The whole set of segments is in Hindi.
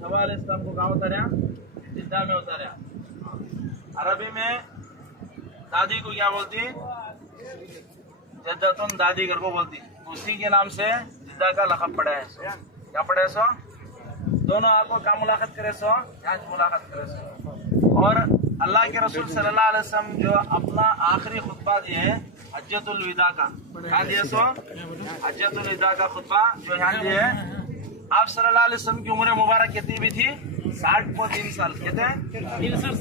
हवा अलैहिस्सलाम को कहाँ उतारा? जिद्दा में उतारा। अरबी में दादी को क्या बोलती? जद्दतुन, दादी घर को बोलती। उसी के नाम से जिद्दा का लक़ब पड़ा है। क्या पड़ा है? सो दोनों आपको क्या मुलाकात करे? सो यहाँ मुलाकात करे सो। और अल्लाह के रसूल सल्लल्लाहु अलैहि वसल्लम जो अपना आखिरी खुतबा दिए हज्जतुल विदा का, यहाँ दिए सो हज्जतुल विदा का खुतबा जो यहाँ दिए, आप सल्लल्लाहु अलैहि वसल्लम की उम्र मुबारक कितनी भी थी? 63 साल। कहते हैं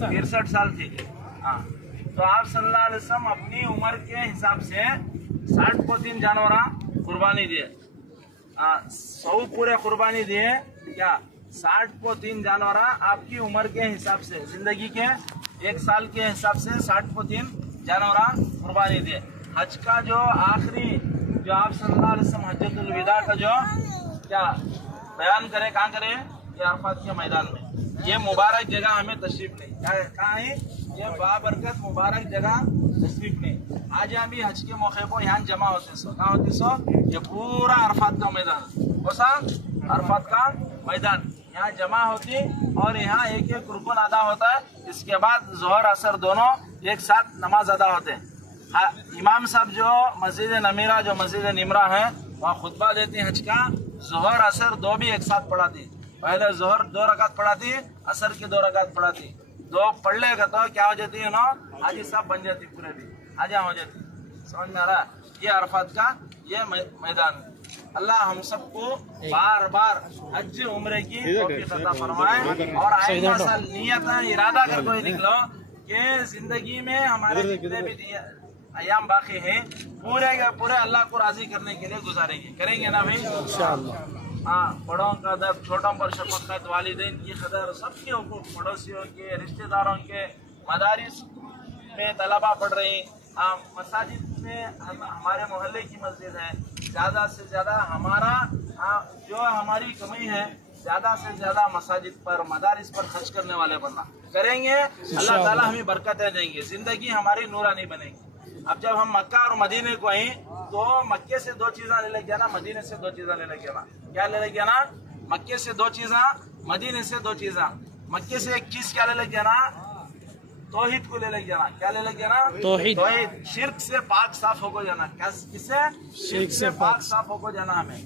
63 साल थी। हाँ, तो आप सल्लल्लाहु अलैहि वसल्लम अपनी उम्र के हिसाब से 63 जानवर कुर्बानी दिए। 100 पूरे कुर्बानी दिए। क्या 63 जानवर आपकी उम्र के हिसाब से, जिंदगी के 1 साल के हिसाब से 63 जानवर कुर्बानी दिए। हज का जो आखिरी जो आप सल्लल्लाहु अलैहि वसल्लम हज्जतुल विदा का जो क्या बयान करे, कहाँ करे? ये अरफात के मैदान में। ये मुबारक जगह हमें तशरीफ नहीं, कहाँ है? ये बाबरकत मुबारक जगह तशरीफ नहीं। आज हम भी हज के मौके पर यहाँ जमा होते सो, कहाँ होते सो? ये पूरा अरफात का मैदान, कौन अरफात का मैदान, यहाँ जमा होती और यहाँ एक एक रुकन अदा होता है। इसके बाद जोहर असर दोनों एक साथ नमाज अदा होते हैं। इमाम साहब जो मस्जिद नमीरा, जो मस्जिद निमरा है, वहाँ खुतबा देती हज का। जोहर असर दो भी एक साथ पढ़ाती। पहले जोहर 2 रकात पढ़ाती, असर की 2 रकात पढ़ाती। 2 पढ़ लेगा तो क्या हो जाती है ना? हाजी साहब बन जाती, पूरे भी हाजा हो जाती। समझ में आ रहा है? ये अरफात का ये मैदान। अल्लाह हम सबको बार बार हज उम्रे की तौफीक अता फरमाए। और आइंदा साल नियत इरादा कर कोई निकलो कि जिंदगी में हमारे जितने भी अयाम बाकी हैं पूरे के पूरे अल्लाह को राजी करने के लिए गुजारेंगे, करेंगे ना भाई? इंशाअल्लाह। हाँ, बड़ों का अदब, छोटों पर शफकत, वालिदैन की कदर, सबके हुकूक, पड़ोसियों के, रिश्तेदारों के, मदारिस में तलबा पढ़ रही, मसाजिद में हमारे मोहल्ले की मस्जिद है, ज़्यादा से ज़्यादा हमारा जो हमारी कमी है, ज़्यादा से ज़्यादा मसाजिद पर, मदारिस पर खर्च करने वाले बनना, करेंगे। अल्लाह ताला हमें बरकतें देंगे, ज़िंदगी हमारी नूरानी बनेगी। अब जब हम मक्का और मदीने को आई तो मक्के से 2 चीज़ें ले लग जाना, मदीने से 2 चीज़ें ले लग जाना। क्या ले लग जाना? मक्के से 2 चीज़ें, मदीने से 2 चीज़ें। मक्के से एक चीज़ क्या ले लग जाना? तौहीद को ले लग जाना। क्या ले लग जाना? तौहीद। शिर्क से पाक साफ होकर जाना। किससे? शिर्क से पाक साफ होकर जाना हमें।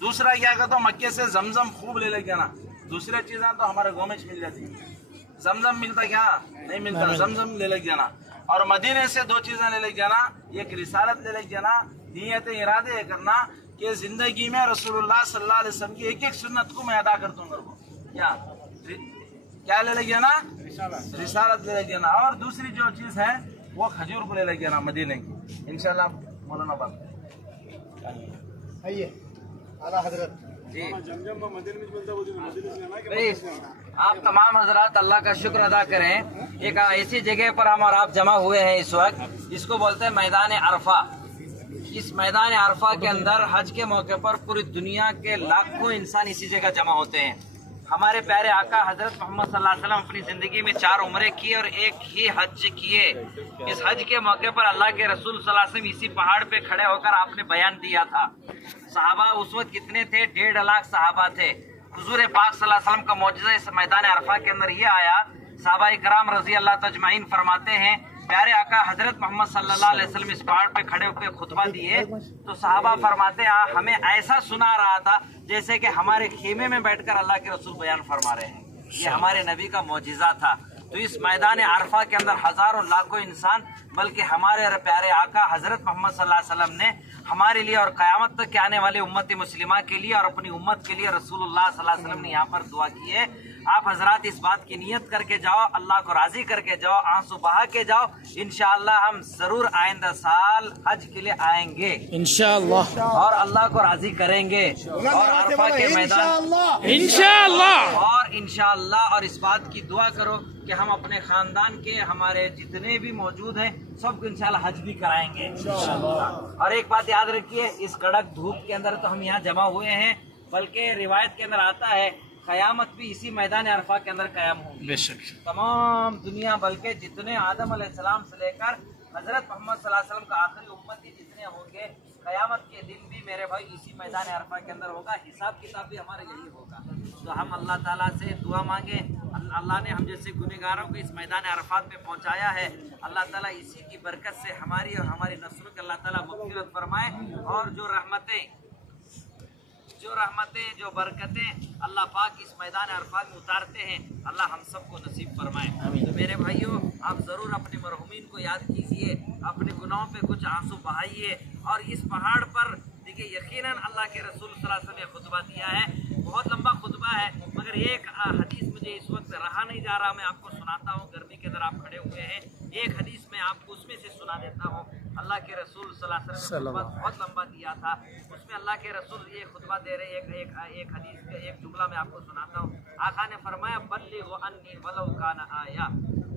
दूसरा क्या कहता हूँ? मक्के से जमजम खूब ले लग जाना। दूसरी चीज़ें तो हमारे गाँव में मिल जाती, जमजम मिलता क्या? नहीं मिलता, जमजम ले लग जाना। और मदीने से 2 चीजें ले लग जाना, एक रिसालत ले लग जाना, नियत इरादे करना कि जिंदगी में रसूलुल्लाह सल्लल्लाहु अलैहि वसल्लम की एक एक सुन्नत को मैं अदा कर दूंगा। क्या ले लग जाना? रिसालत ले लग जाना। और दूसरी जो चीज है वो खजूर को ले लग जाना मदीने की। इंशाल्लाह मौलाना बात आइए आला हजरत जी। आप तमाम हजरात अल्लाह का शुक्र अदा करें, एक ऐसी जगह पर हम और आप जमा हुए हैं इस वक्त, इसको बोलते हैं मैदान अरफा। इस मैदान अरफा के अंदर हज के मौके पर पूरी दुनिया के लाखों इंसान इसी जगह जमा होते हैं। हमारे प्यारे आका हजरत मोहम्मद सल्लल्लाहु अलैहि वसल्लम अपनी जिंदगी में 4 उम्रे किए और एक ही हज किए। इस हज के मौके पर अल्लाह के रसूल सल्लल्लाहु अलैहि वसल्लम इसी पहाड़ पे खड़े होकर आपने बयान दिया था। सहाबा उस वक्त कितने थे? 1.5 लाख सहाबा थे। हुजूर पाक सल्लल्लाहु अलैहि वसल्लम का मौजज़ा इस मैदान अरफा के अंदर ये आया। सहाबा इकराम रजी अल्लाह तजमाइन फरमाते हैं, प्यारे आका हजरत मोहम्मद सल्लल्लाहु अलैहि वसल्लम इस पहाड़ पे खड़े होकर खुतबा दिए तो सहाबा फरमाते हैं हमें ऐसा सुना रहा था जैसे कि हमारे खेमे में बैठकर अल्लाह के रसूल बयान फरमा रहे हैं। ये हमारे नबी का मौजिज़ा था। तो इस मैदान अरफा के अंदर हजारों लाखों इंसान, बल्कि हमारे प्यारे आका हजरत मोहम्मद सल्लल्लाहु अलैहि वसल्लम ने हमारे लिए और क़यामत तक के आने वाले उम्मत मुस्लिमा के लिए और अपनी उम्मत के लिए रसूलुल्लाह सल्लल्लाहु अलैहि वसल्लम ने यहाँ पर दुआ की है। आप हजरात इस बात की नियत करके जाओ, अल्लाह को राजी करके जाओ, आंसू बहा के जाओ। इंशाअल्लाह हम जरूर आइंदा साल हज के लिए आएंगे इंशाअल्लाह, और अल्लाह को राजी करेंगे और अरफा के मैदान इंशाअल्लाह, और इंशाअल्लाह। और इस बात की दुआ करो कि हम अपने खानदान के हमारे जितने भी मौजूद हैं सबको इंशाअल्लाह हज भी कराएंगे इंशाअल्लाह। और एक बात याद रखिए, इस कड़क धूप के अंदर तो हम यहाँ जमा हुए हैं, बल्कि रिवायत के अंदर आता है क़यामत भी इसी मैदान अरफा के अंदर कायम होगी। बेशक तमाम दुनिया, बल्कि जितने आदम अलैहिस्सलाम से लेकर हजरत मोहम्मद सल्लल्लाहु अलैहि वसल्लम का आखिरी उम्मती जितने होंगे क़यामत के दिन भी मेरे भाई इसी मैदान अरफा के अंदर होगा, हिसाब किताब भी हमारा यही होगा। तो हम अल्लाह ताला से दुआ मांगे, अल्लाह ने हम जैसे गुनहगारों को इस मैदान अरफात में पहुंचाया है, अल्लाह ताला इसी की बरकत से हमारी और हमारी नस्लों के अल्लाह ताला मग़फ़िरत फरमाए, और जो रहमतें जो बरकतें अल्लाह पाक इस मैदान अरफात में उतारते हैं, अल्लाह हम सबको नसीब फरमाए। तो मेरे भाइयों, आप ज़रूर अपने मरहुमीन को याद कीजिए, अपने गुनाहों पे कुछ आंसू बहाइए, और इस पहाड़ पर देखिए यकीनन अल्लाह के रसूल सल्लल्लाहु अलैहि वसल्लम ने खुतबा दिया है, बहुत लंबा खुतबा है, मगर एक हदीस मुझे इस वक्त रहा नहीं जा रहा, मैं आपको सुनाता हूँ। गर्मी के अंदर आप खड़े हुए हैं, एक हदीस मैं आपको उसमें से सुना देता हूँ। अल्लाह के रसूल सल्लल्लाहु अलैहि वसल्लम ने खुतबा बहुत लंबा दिया था, उसमें अल्लाह के रसूल ये खुतबा दे रहे, एक हदीस का एक जुमला मैं आपको सुनाता हूँ। आका ने फरमाया, बल्लिगु अन्नी वलौ काना आया।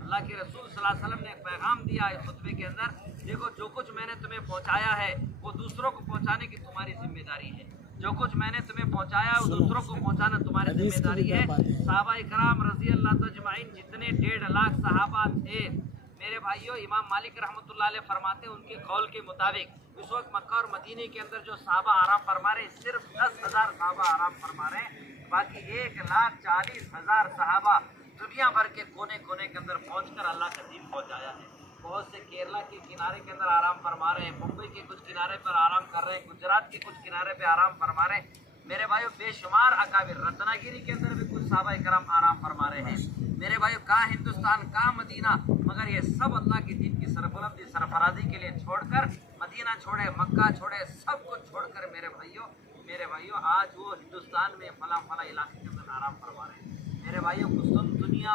अल्लाह के रसूल सल्लल्लाहु अलैहि वसल्लम ने एक पैगाम दिया इस खुतबे के अंदर, देखो जो कुछ मैंने तुम्हें पहुँचाया है वो दूसरों को पहुँचाने की तुम्हारी जिम्मेदारी है। जो कुछ मैंने तुम्हें पहुँचाया है वो दूसरों को पहुँचाना तुम्हारी जिम्मेदारी है। सहाबा इकराम रज़ी अल्लाह तजमाइन जितने 1.5 लाख सहाबा थे मेरे भाइयों, इमाम मालिक रहमतुल्लाह अलैह फरमाते हैं उनके कौल के मुताबिक उस वक्त मक्का और मदीने के अंदर जो सहाबा आराम फरमा रहे, सिर्फ 10,000 सहाबा आराम फरमा रहे, बाकी 1,40,000 सहाबा दुनिया भर के कोने कोने के अंदर पहुंचकर अल्लाह का दीन पहुंचाया है। बहुत से केरला के किनारे के अंदर आराम फरमा रहे हैं, मुंबई के कुछ किनारे पर आराम कर रहे हैं, गुजरात के कुछ किनारे पे आराम फरमा रहे हैं। मेरे भाइयों, बेशुमार अकाबिर, रत्नागिरी के अंदर भी कुछ सहाबा इकराम आराम फरमा रहे हैं। मेरे भाइयों, कहाँ हिंदुस्तान, कहाँ मदीना, मगर ये सब अल्लाह के दीन की सरबुलंदी सरफराजी के लिए छोड़कर, मदीना छोड़े, मक्का छोड़े, सब कुछ छोड़कर मेरे भाइयों आज वो हिंदुस्तान में फला इलाके के अंदर आराम फरमा रहे हैं। मेरे भाइयों, कुस्तुन दुनिया,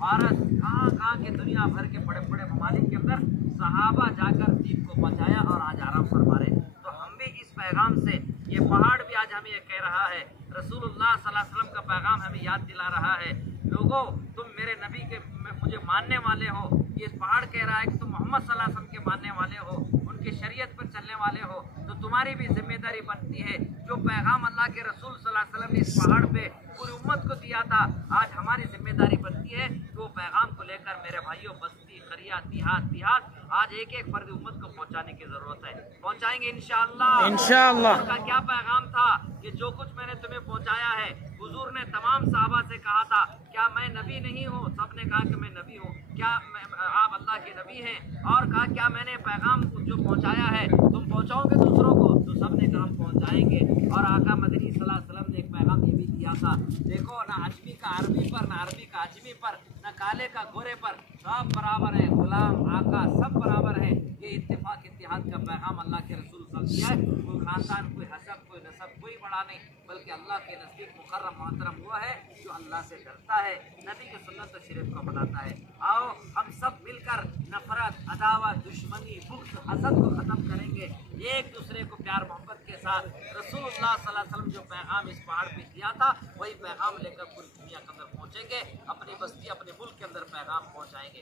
भारत, कहाँ के दुनिया भर के बड़े बड़े ममालिक के अंदर सहाबा जाकर दीन को पहुंचाया और आज आराम फरमा रहे हैं। तो हम भी इस पैगाम से, ये पहाड़ भी आज हमें ये कह रहा है, रसूलुल्लाह सल्लल्लाहु अलैहि वसल्लम का पैगाम हमें याद दिला रहा है, लोगों तुम मेरे नबी के मुझे मानने वाले हो। ये पहाड़ कह रहा है कि तुम मोहम्मद सल्लल्लाहु अलैहि वसल्लम के मानने वाले हो, उनकी शरीयत पर चलने वाले हो, तो तुम्हारी भी जिम्मेदारी बनती है। जो पैगाम अल्लाह के रसूल सल्लल्लाहु अलैहि वसल्लम ने इस पहाड़ पे पूरी उम्मत को दिया था, आज हमारी जिम्मेदारी बनती है कि वो पैगाम को लेकर मेरे भाइयों बस्ती, खरिया, देहात आज एक एक फर्द उम्मत को पहुंचाने की जरूरत है। पहुंचाएंगे इंशाअल्लाह। उनका क्या पैगाम था कि जो कुछ मैंने तुम्हें पहुंचाया है, हुजूर ने तमाम सहाबा से कहा था, क्या मैं नबी नहीं हूँ? सब ने कहा कि मैं नबी हूँ। क्या आप अल्लाह के नबी हैं? और कहा क्या मैंने पैगाम जो पहुंचाया है तुम पहुंचाओगे दूसरों को? तो सब ने कहा हम पहुंचाएंगे। और आका मदनी सल्लल्लाहु अलैहि वसल्लम ने एक पैगाम ये भी दिया था, देखो ना अजमी का अरबी पर, ना अरबी का अजमी पर, ना काले का गोरे पर, सब बराबर है, गुलाम आका सब बराबर है। ये इत्तेफाक इत्तिहाद का पैगाम अल्लाह के रसूल सल्लल्लाहु अलैहि वसल्लम दिया है। कोई खानदान, कोई हसब, कोई नसब, कोई बड़ा नहीं, बल्कि अल्लाह के नज़दीक मुकर्रम मोहतरम हुआ है जो अल्लाह से डरता है, नबी के सुन्नत और शरीयत को अपनाता है। आओ हम सब मिलकर नफरत, अदावत, दुश्मनी, बुग़्ज़, हसद को ख़त्म करेंगे, एक दूसरे को प्यार मोहब्बत के साथ रसूलुल्लाह सल्लल्लाहु अलैहि वसल्लम जो पैगाम इस पहाड़ पे दिया था वही पैगाम लेकर पूरी दुनिया के अंदर पहुँचेंगे, अपनी बस्ती, अपने मुल्क के अंदर पैगाम पहुँचाएंगे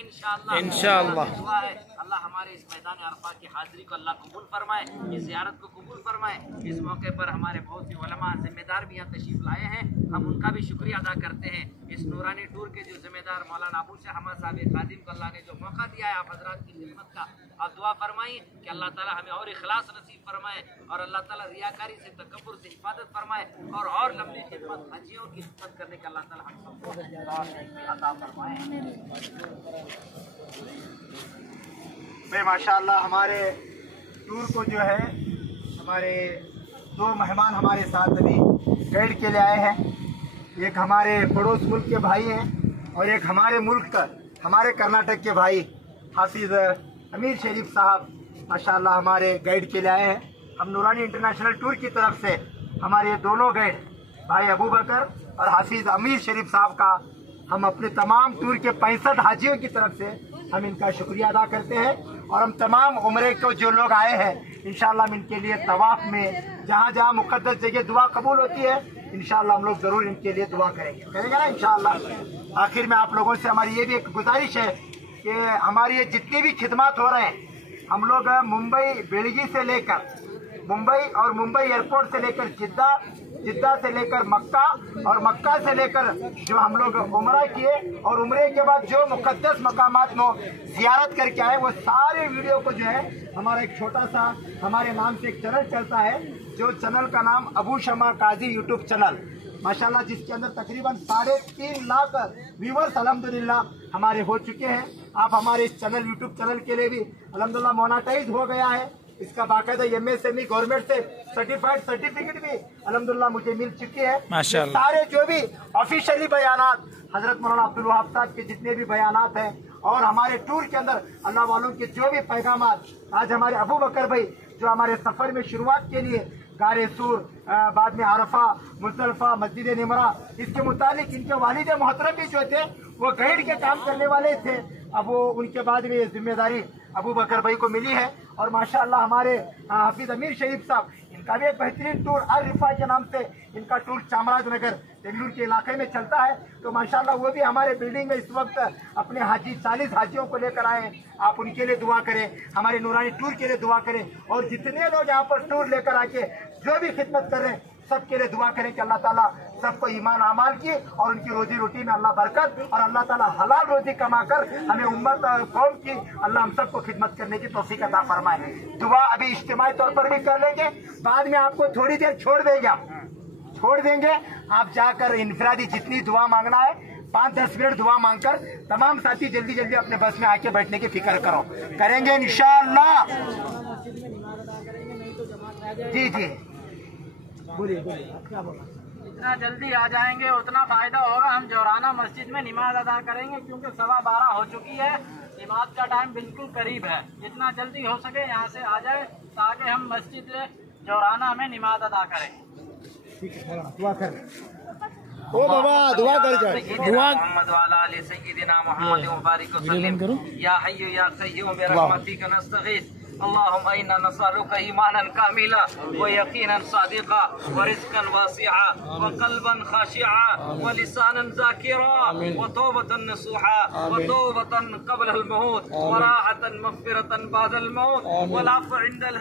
इंशाअल्लाह। दुआ है अल्लाह हमारे इस मैदान अरफा की हाजिरी को अल्लाह कबूल फरमाए, इस ज़ियारत को कबूल फरमाए। इस मौके पर हमारे बहुत से उलमा जिम्मेदार भी यहाँ तशरीफ लाए हैं, हम उनका भी शुक्रिया अदा करते हैं। इस नूरानी टूर के जो जिम्मेदार मौलाना अबू शाह हमाद साहब खादिम को अल्लाह ने जो मौका दिया है आप हजरात की खिदमत का, आप दुआ फरमाई कि अल्लाह ताला हमें और इखलास नसीब फरमाए और अल्लाह ताला रियाकारी से, तकब्बुर से हिफाजत फरमाए और लंबी खिदमत, हाजियों की खिदमत करने का अल्लाह ताला हम सबको अता फरमाए। भाई माशाअल्लाह हमारे टूर को जो है हमारे दो मेहमान हमारे साथ अभी गाइड के लिए आए हैं। एक हमारे पड़ोस मुल्क के भाई हैं और एक हमारे मुल्क का, हमारे कर्नाटक के भाई हाफिज अमीर शरीफ साहब माशाअल्लाह हमारे गाइड के लिए आए हैं। हम नूरानी इंटरनेशनल टूर की तरफ से हमारे ये दोनों गाइड भाई अबू बकर और हाफिज अमीर शरीफ साहब का हम अपने तमाम टूर के 65 हाजियों की तरफ से हम इनका शुक्रिया अदा करते हैं। और हम तमाम उम्रे को जो लोग आए हैं इंशाअल्लाह हम इनके लिए तवाफ में जहाँ जहाँ मुक़द्दस जगह दुआ कबूल होती है इंशाअल्लाह हम लोग ज़रूर इनके लिए दुआ करेंगे ना इंशाअल्लाह। आखिर में आप लोगों से हमारी ये भी एक गुजारिश है कि हमारी ये जितनी भी खिदमत हो रहे हैं, हम लोग मुंबई बेलगी से लेकर मुंबई और मुंबई एयरपोर्ट से लेकर जिद्दा जिद्दा से लेकर मक्का और मक्का से लेकर जो हम लोग उम्रा किए और उम्रे के बाद जो मुक़द्दस मकामात में ज़ियारत करके आए, वो सारे वीडियो को जो है हमारा एक छोटा सा हमारे नाम से एक चैनल चलता है, जो चैनल का नाम अबू शमा काजी यूट्यूब चैनल माशाल्लाह, जिसके अंदर तकरीबन 3.5 लाख व्यूवर्स अल्हम्दुलिल्लाह हमारे हो चुके हैं। आप हमारे इस चैनल यूट्यूब चैनल के लिए भी अल्हम्दुलिल्लाह मोनेटाइज हो गया है। इसका बाकायदा MSME गवर्नमेंट से सर्टिफाइड सर्टिफिकेट भी अल्हम्दुलिल्लाह मुझे मिल चुकी है। माशाल्लाह। सारे जो भी ऑफिशियली बयानात हजरत मौलाना अब्दुल वहाब साहब के जितने भी बयानात हैं और हमारे टूर के अंदर अल्लाह वालों के जो भी पैगामात, आज हमारे अबू बकर भाई जो हमारे सफर में शुरुआत के लिए गारे सूर, बाद में आरफा, मुजदलिफा, मस्जिद निमरा, इसके मुतालिक इनके वालिद मोहतरम भी जो थे वो गाइड के काम करने वाले थे। अब वो उनके बाद में ये जिम्मेदारी अबू बकर भाई को मिली है और माशाअल्लाह हमारे हाफिज अमीर शरीफ साहब, इनका भी एक बेहतरीन टूर अल रिफा के नाम से इनका टूर चामराजनगर बेंगलुरु के इलाके में चलता है। तो माशाअल्लाह वो भी हमारे बिल्डिंग में इस वक्त अपने हाजी 40 हाजियों को लेकर आए हैं। आप उनके लिए दुआ करें, हमारे नूरानी टूर के लिए दुआ करें और जितने लोग यहाँ पर टूर लेकर आके जो भी खिदमत कर रहे हैं सबके लिए दुआ करें कि अल्लाह ताला सबको ईमान अमाल की और उनकी रोजी रोटी में अल्लाह बरकत और अल्लाह ताला हलाल रोजी कमाकर हमें उम्मत और कौम की अल्लाह हम सबको खिदमत करने की तौफीक अता फरमाए। दुआ अभी इज्तिमाई तौर पर भी कर लेंगे, बाद में आपको थोड़ी देर छोड़ देंगे आप जाकर इनफरादी जितनी दुआ मांगना है 5-10 मिनट दुआ मांगकर तमाम साथी जल्दी जल्दी अपने बस में आके बैठने की फिक्र करेंगे इंशाअल्लाह। जी बोलिए क्या बोला? जितना जल्दी आ जाएंगे उतना फायदा होगा। हम जोराना मस्जिद में नमाज अदा करेंगे क्योंकि 12:15 हो चुकी है, नमाज का टाइम बिल्कुल करीब है। जितना जल्दी हो सके यहाँ से आ जाए ताकि हम मस्जिद जोराना में नमाज अदा करें। ठीक है, दुआ कर ओ बाबा, दुआ कर जाए। दुआ मोहम्मद वाला अली सय्यिदिना मोहम्मद मुबारक वसल्लम या हय्यु या क़य्यूम बिरहमतिक नस्तगीथ अल्लाहुम्मा इन्ना नसअलुका ईमानन कामिला व यकीनन सादिका व रिज़्क़न वासिआ व क़ल्बन खाशिआ व लिसानन ज़ाकिरा व तौबतन नसूहा व तौबतन क़ब्ल अल मौत व राहतन मग़फ़िरतन बअदल मौत वल अफ़्व इंदल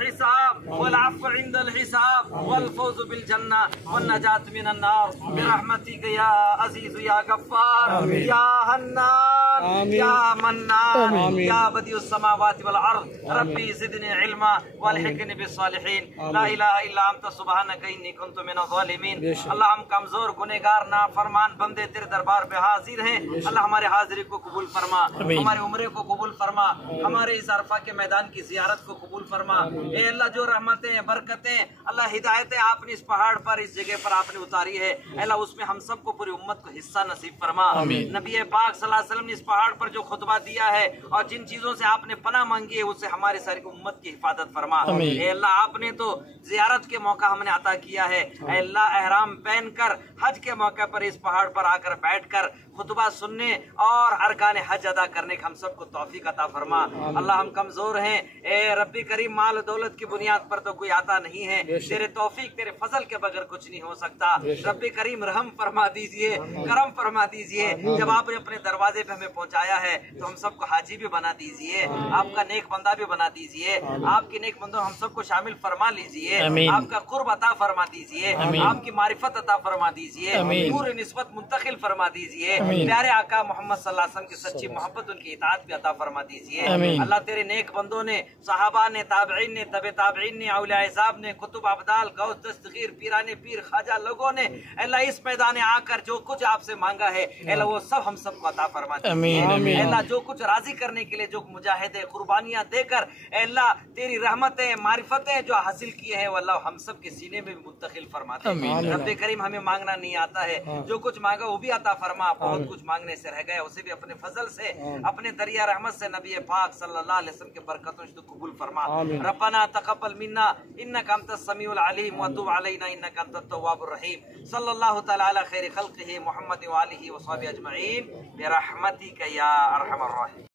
हिसाब वल फ़ौज़ बिल जन्नह वन नजात मिनन नार बिरहमतिक या अज़ीज़ या गफ़्फ़ार या हन्नान या मन्नान या बदिउस समावाति वल अर्ज़ रब्बी ज़िदनी इल्मा वल्हिक़नी बिस्सालिहीन ला इलाहा इल्ला अंता सुब्हानका इन्नी कुन्तु मिनज़ ज़ालिमीन। अल्लाह हम कमजोर गुनहगार नाफरमान बंदे तेरे दरबार पे हाजिर हैं। अल्लाह हमारे हाजिरी को कबूल फरमा, हमारे उम्रे को कबूल फरमा, हमारे इस अरफा के मैदान की ज़ियारत को कबूल फरमा। ए अल्लाह जो रहमतें बरकतें अल्लाह हिदायतें आपने इस पहाड़ पर इस जगह पर आपने उतारी है अल्लाह उसमें हम सबको पूरी उम्मत को हिस्सा नसीब फरमा। नबी पाक सल्लल्लाहु अलैहि वसल्लम ने इस पहाड़ पर जो खुतबा दिया है और जिन चीजों से आपने पनाह मांगी है उससे हमारी सारी उम्मत की हिफाजत फरमा। ए अल्लाह आपने तो ज़ियारत के मौका हमने अता किया है, अल्लाह एहराम पहनकर हज के मौके पर इस पहाड़ पर आकर बैठकर खुतबा सुनने और अरकान हज अदा करने का हम सबको तौफीक अता फरमा। अल्लाह हम कमजोर हैं, ए रब्बी करीम माल दौलत की बुनियाद पर तो कोई आता नहीं है, तेरे तौफीक तेरे फजल के बगैर कुछ नहीं हो सकता। रब्बी करीम रहम फरमा दीजिए, करम फरमा दीजिए। जब आपने अपने दरवाजे पे हमें पहुंचाया है तो हम सबको हाजी भी बना दीजिए, आपका नेक बंदा भी बना दीजिए, आपके नेक बंदों हम सबको शामिल फरमा लीजिए, आपका कुर्ब अता फरमा दीजिए, आपकी मारिफत अता फरमा दीजिए, पूरी निस्बत मुंतकिल फरमा दीजिए। प्यारे आका मोहम्मद सल्लल्लाहु अलैहि वसल्लम की सच्ची मोहब्बत उनकी इताअत भी अता फरमा दीजिए। अल्लाह तेरे नेक बंदों ने, सहाबा ने, ताबईन ने, तबे ताबईन ने, औलिया इज़ाब ने, कुतुब अब्दाल, गौस दस्तगीर, पीराने पीर, ख्वाजा लोगों ने अल्लाह इस मैदान आकर जो कुछ आपसे मांगा है अल्लाह वो सब हम सबको अता फरमा दीजिए। अल्लाह जो कुछ राजी करने के लिए जो मुजाहिदे कुर्बानियां देकर अल्लाह तेरी रहमतें मारिफतें जो हासिल किए हैं वो अल्लाह हम सब के सीने में मुंतकिल फरमा दे। रब्बे करीम हमें मांगना नहीं आता है, जो कुछ मांगा वो भी अता फरमा, बहुत कुछ मांगने से रह गया उसे भी अपने फजल से अपने दरिया रहमत से नबी पाक सल्लल्लाहु अलैहि वसल्लम के बरकतों से कबूल फरमा। रब्बना तक़ब्बल मिन्ना इन्नका अंतस समीउल अलीम व तुब अलैना इन्नका अंतत तव्वाबुर रहीम। सल्लल्लाहु तआला अला खैरि खल्क़िही मुहम्मद व आलिहि व सहबिही अजमईन बिरहमतिका या अरहमर राहिमीन।